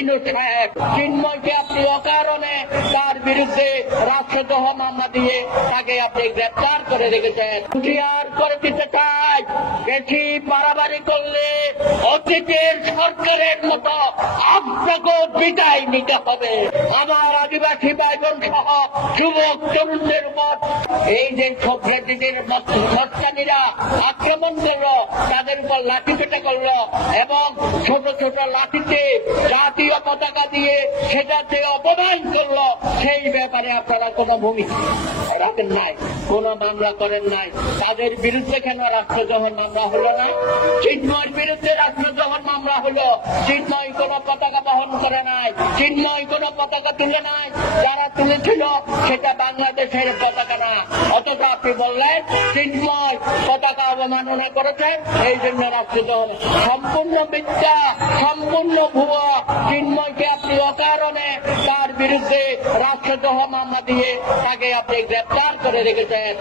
ইউনূস সাহেব। চিন্ময়কে আপনি অকারণে তার বিরুদ্ধে রাষ্ট্রদ্রোহ মামলা দিয়ে তাকে আপনি গ্রেপ্তার করে রেখেছেন। হুঁশিয়ার করে দিতে চাই, বেশি বাড়াবাড়ি করলে অতীতের সরকারের মতো আপনাকেও বিদায় নিতে হবে। আমার আদিবাসী ভাই বোন সহ যুবক তরুণদের উপর এই যে সভ্যদিনের মস্তানিরা আক্রমণ করলো, তাদের উপর লাঠিপেটা করলো এবং ছোট ছোট লাঠিতে জাতীয় পতাকা দিয়ে সেটাতে অপমান করলো, সেই ব্যাপারে আপনারা কোনো ভূমিকা রাখেন নাই, কোনো মামলা করেন নাই। তাদের বিরুদ্ধে কেন রাষ্ট্রদ্রোহ মামলা হলো না? চিন্ময়ের বিরুদ্ধে রাষ্ট্রদ্রোহ মামলা হলো। চিন্ময় কোনো পতাকা বহন করে নাই, চিন্ময় কোনো পতাকা তুলে নাই। যারা তুলেছিল সেটা বাংলাদেশের পতাকা না, অথচ আপনি বললেন চিন্ময় পতাকা অবমাননা করেছেন, এই জন্য রাষ্ট্রদ্রোহ। সম্পূর্ণ মিথ্যা, সম্পূর্ণ ভুয়া। চিন্ময়কে আপনি অকারণে তার বিরুদ্ধে রাষ্ট্রদ্রোহ মামলা দিয়ে তাকে আপনি গ্রেপ্তার করে রেখেছেন।